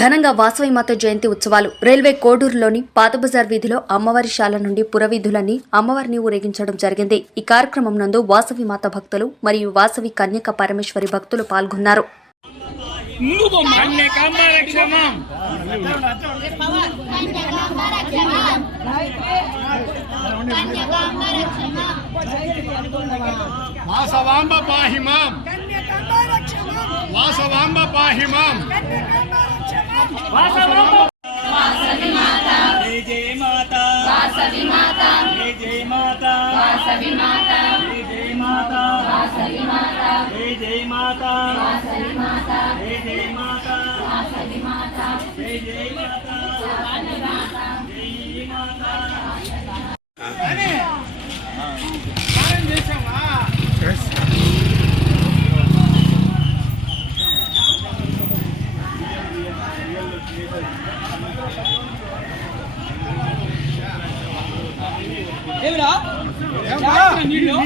ఘనంగా వాసవిమాత జయంతి ఉత్సవాలు రైల్వే కోడూరులోని పాతబజార్ వీధిలో అమ్మవారి శాల నుండి పురవీధులన్నీ అమ్మవారిని ఊరేగించడం జరిగింది. ఈ కార్యక్రమం నందు వాసవిమాత భక్తులు మరియు వాసవి కన్యక పరమేశ్వరి భక్తులు పాల్గొన్నారు. వాసవాంబ పాహిమాం, వాసవాంబ పాహిమాం, వాసవి మాతా, జై జై మాతా, వాసవి మాతా, జై జై మాతా, వాసవి మాతా, జై జై మాతా, వాసవి మాతా, జై జై మాతా, వాసవి మాతా, జై జై మాతా, వాసవి మాతా, జై జై మాతా, వాసవి మాతా, జై మాతా. అరే మనం చేసామా? ఏమిరా నీళ్ళు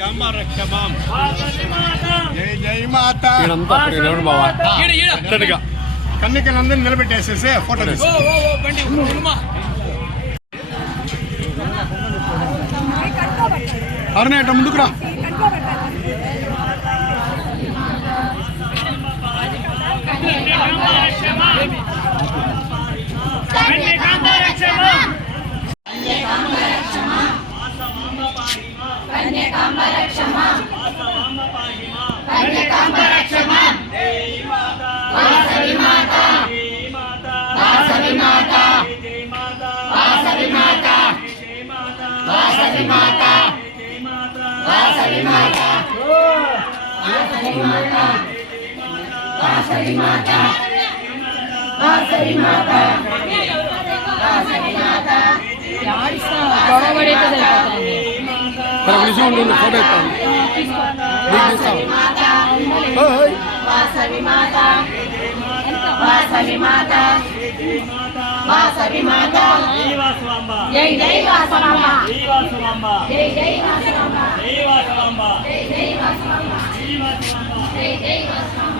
కాంబారక్షమాం, జై జై మాత. కన్నికలందరినీ నిలబెట్టేసేసి ఫోటో తీసి అరుణ ఇట్లా ముందుకురా. జై జై వాసవాంబ, జై వాసవాంబ, జై జై వాసవాంబ, జై వాసవాంబ, జై జై వాసవాంబ, జై వాసవాంబ, జై జై వాసవాంబ.